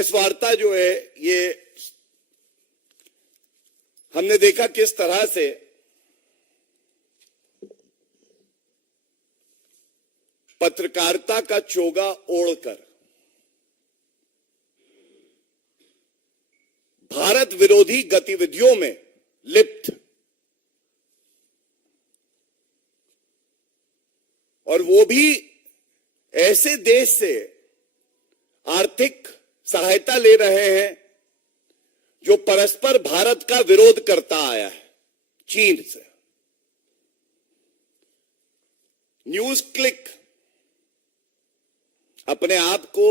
इस वार्ता जो है ये हमने देखा किस तरह से पत्रकारिता का चोगा ओढ़कर भारत विरोधी गतिविधियों में लिप्त और वो भी ऐसे देश से आर्थिक सहायता ले रहे हैं जो परस्पर भारत का विरोध करता आया है, चीन से। न्यूज क्लिक अपने आप को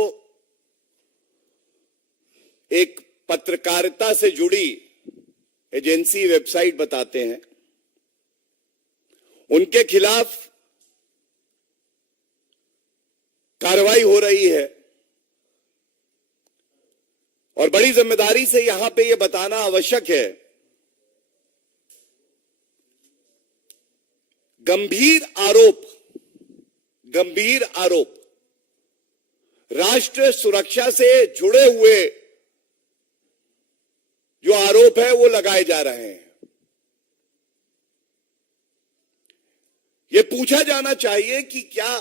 एक पत्रकारिता से जुड़ी एजेंसी वेबसाइट बताते हैं। उनके खिलाफ कार्रवाई हो रही है और बड़ी जिम्मेदारी से यहां पे यह बताना आवश्यक है, गंभीर आरोप राष्ट्र सुरक्षा से जुड़े हुए जो आरोप है वो लगाए जा रहे हैं। ये पूछा जाना चाहिए कि क्या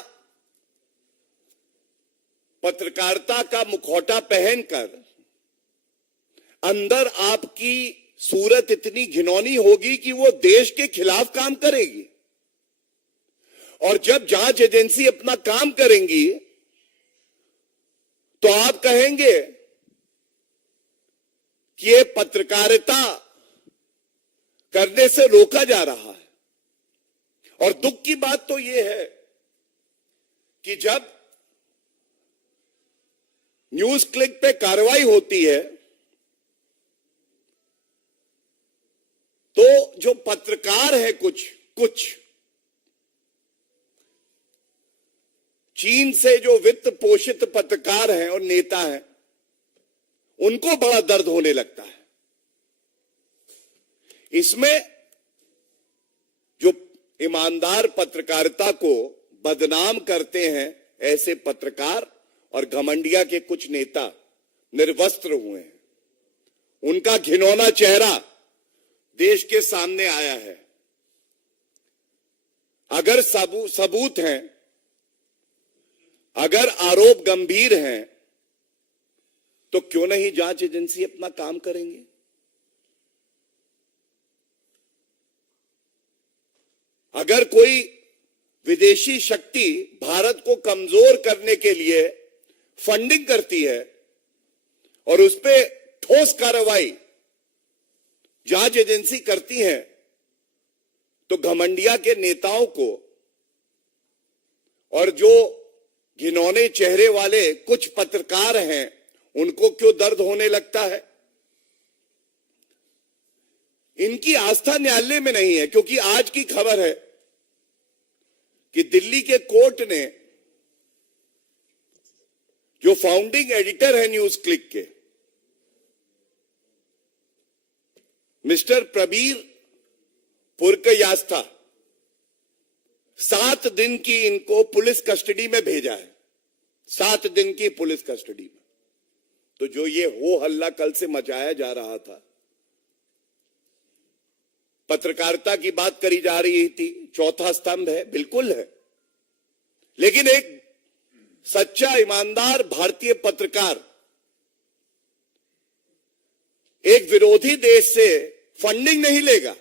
पत्रकारिता का मुखौटा पहनकर अंदर आपकी सूरत इतनी घिनौनी होगी कि वो देश के खिलाफ काम करेगी, और जब जांच एजेंसी अपना काम करेंगी तो आप कहेंगे कि ये पत्रकारिता करने से रोका जा रहा है। और दुख की बात तो ये है कि जब न्यूज क्लिक पे कार्रवाई होती है तो जो पत्रकार है कुछ चीन से जो वित्त पोषित पत्रकार हैं और नेता हैं, उनको बड़ा दर्द होने लगता है। इसमें जो ईमानदार पत्रकारिता को बदनाम करते हैं ऐसे पत्रकार और घमंडिया के कुछ नेता निर्वस्त्र हुए हैं। उनका घिनौना चेहरा देश के सामने आया है। अगर सबूत हैं, अगर आरोप गंभीर हैं, तो क्यों नहीं जांच एजेंसी अपना काम करेंगे? अगर कोई विदेशी शक्ति भारत को कमजोर करने के लिए फंडिंग करती है और उस पर ठोस कार्रवाई जांच एजेंसी करती है, तो घमंडिया के नेताओं को और जो घिनौने चेहरे वाले कुछ पत्रकार हैं उनको क्यों दर्द होने लगता है? इनकी आस्था न्यायालय में नहीं है, क्योंकि आज की खबर है कि दिल्ली के कोर्ट ने जो फाउंडिंग एडिटर है न्यूज क्लिक के, मिस्टर प्रबीर पुरकयास्था, 7 दिन की इनको पुलिस कस्टडी में भेजा है। 7 दिन की पुलिस कस्टडी में। तो जो ये हो हल्ला कल से मचाया जा रहा था, पत्रकारिता की बात करी जा रही थी, चौथा स्तंभ है, बिल्कुल है, लेकिन एक सच्चा ईमानदार भारतीय पत्रकार एक विरोधी देश से फंडिंग नहीं लेगा,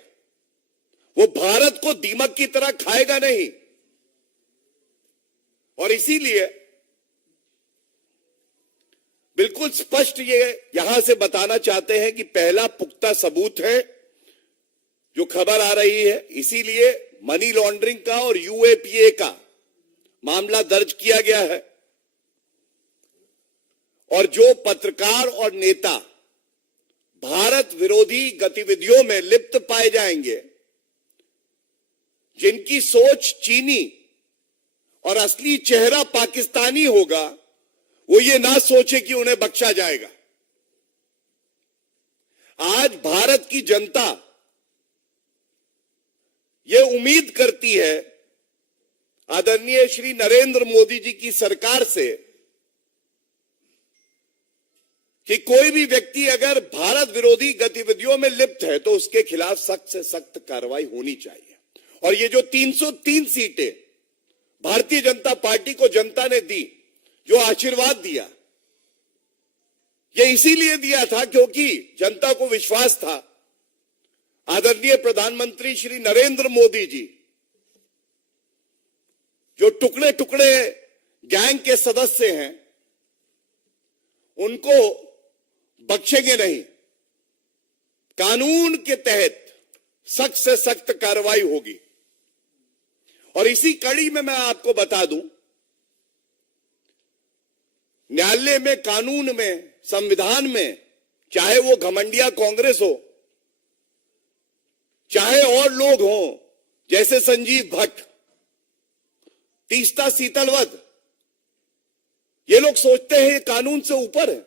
वो भारत को दीमक की तरह खाएगा नहीं। और इसीलिए बिल्कुल स्पष्ट ये यहां से बताना चाहते हैं कि पहला पुख्ता सबूत है जो खबर आ रही है, इसीलिए मनी लॉन्ड्रिंग का और यूएपीए का मामला दर्ज किया गया है। और जो पत्रकार और नेता भारत विरोधी गतिविधियों में लिप्त पाए जाएंगे, जिनकी सोच चीनी और असली चेहरा पाकिस्तानी होगा, वो ये ना सोचे कि उन्हें बख्शा जाएगा। आज भारत की जनता ये उम्मीद करती है आदरणीय श्री नरेंद्र मोदी जी की सरकार से कि कोई भी व्यक्ति अगर भारत विरोधी गतिविधियों में लिप्त है तो उसके खिलाफ सख्त से सख्त कार्रवाई होनी चाहिए। और ये जो 303 सीटें भारतीय जनता पार्टी को जनता ने दी, जो आशीर्वाद दिया, ये इसीलिए दिया था क्योंकि जनता को विश्वास था आदरणीय प्रधानमंत्री श्री नरेंद्र मोदी जी, जो टुकड़े टुकड़े गैंग के सदस्य हैं, उनको बख्शेंगे नहीं। कानून के तहत सख्त से सख्त कार्रवाई होगी। और इसी कड़ी में मैं आपको बता दूं, न्यायालय में, कानून में, संविधान में, चाहे वो घमंडिया कांग्रेस हो, चाहे और लोग हों जैसे संजीव भट्ट, तीस्ता सीतलवद, ये लोग सोचते हैं ये कानून से ऊपर है।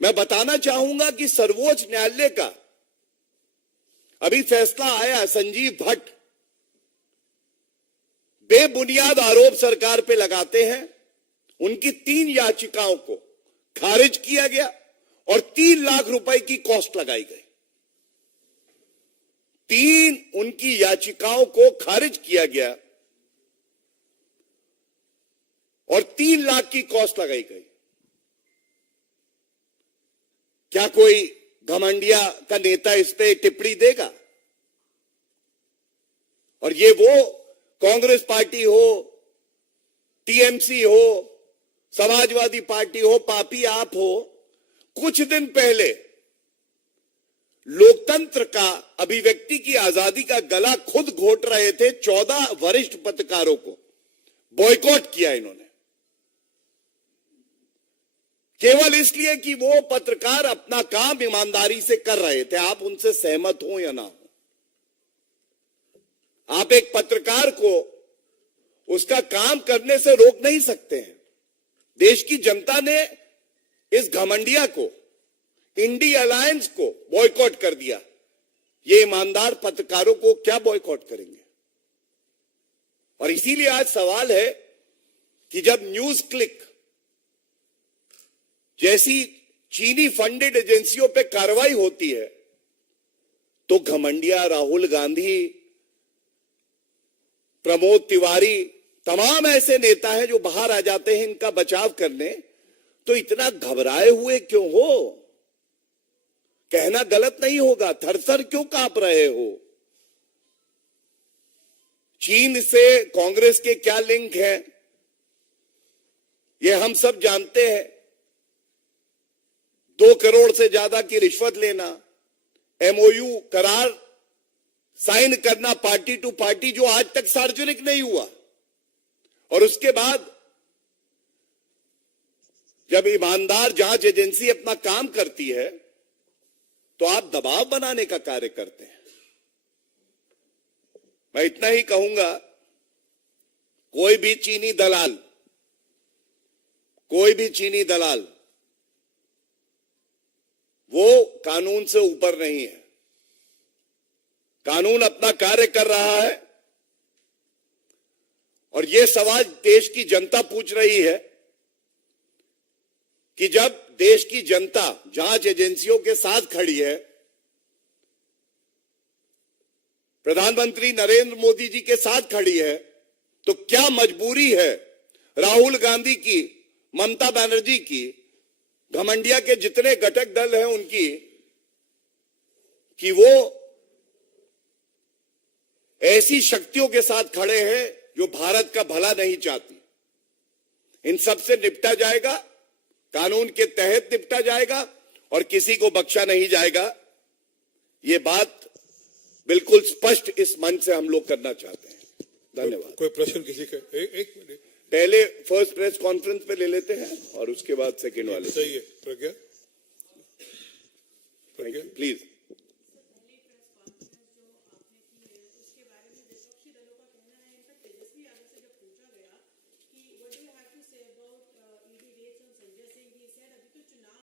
मैं बताना चाहूंगा कि सर्वोच्च न्यायालय का अभी फैसला आया, संजीव भट्ट बेबुनियाद आरोप सरकार पे लगाते हैं, उनकी 3 याचिकाओं को खारिज किया गया और 3 लाख रुपए की कॉस्ट लगाई गई। 3 उनकी याचिकाओं को खारिज किया गया और 3 लाख की कॉस्ट लगाई गई। क्या कोई घमंडिया का नेता इस पे टिप्पणी देगा? और ये वो कांग्रेस पार्टी हो, टीएमसी हो, समाजवादी पार्टी हो, पापी आप हो, कुछ दिन पहले लोकतंत्र का, अभिव्यक्ति की आजादी का गला खुद घोट रहे थे 14 वरिष्ठ पत्रकारों को बॉयकॉट किया इन्होंने, केवल इसलिए कि वो पत्रकार अपना काम ईमानदारी से कर रहे थे। आप उनसे सहमत हो या ना हो, आप एक पत्रकार को उसका काम करने से रोक नहीं सकते हैं। देश की जनता ने इस घमंडिया को, इंडी अलायंस को बॉयकॉट कर दिया। ये ईमानदार पत्रकारों को क्या बॉयकॉट करेंगे? और इसीलिए आज सवाल है कि जब न्यूज क्लिक जैसी चीनी फंडेड एजेंसियों पे कार्रवाई होती है तो घमंडिया, राहुल गांधी, प्रमोद तिवारी, तमाम ऐसे नेता हैं जो बाहर आ जाते हैं इनका बचाव करने। तो इतना घबराए हुए क्यों हो? कहना गलत नहीं होगा, थरथर क्यों कांप रहे हो? चीन से कांग्रेस के क्या लिंक है ये हम सब जानते हैं। 2 करोड़ से ज्यादा की रिश्वत लेना, एमओयू करार साइन करना पार्टी टू पार्टी, जो आज तक सार्वजनिक नहीं हुआ, और उसके बाद जब ईमानदार जांच एजेंसी अपना काम करती है तो आप दबाव बनाने का कार्य करते हैं। मैं इतना ही कहूंगा, कोई भी चीनी दलाल वो कानून से ऊपर नहीं है। कानून अपना कार्य कर रहा है और यह सवाल देश की जनता पूछ रही है कि जब देश की जनता जांच एजेंसियों के साथ खड़ी है, प्रधानमंत्री नरेंद्र मोदी जी के साथ खड़ी है, तो क्या मजबूरी है राहुल गांधी की, ममता बनर्जी की, घमंडिया के जितने घटक दल हैं उनकी, कि वो ऐसी शक्तियों के साथ खड़े हैं जो भारत का भला नहीं चाहती। इन सब से निपटा जाएगा, कानून के तहत निपटा जाएगा और किसी को बख्शा नहीं जाएगा। ये बात बिल्कुल स्पष्ट इस मंच से हम लोग करना चाहते हैं। धन्यवाद। कोई प्रश्न किसी का? एक मिनट, पहले फर्स्ट प्रेस कॉन्फ्रेंस पे ले लेते हैं और उसके बाद सेकंड वाले। सही है। प्रज्ञा, प्लीज।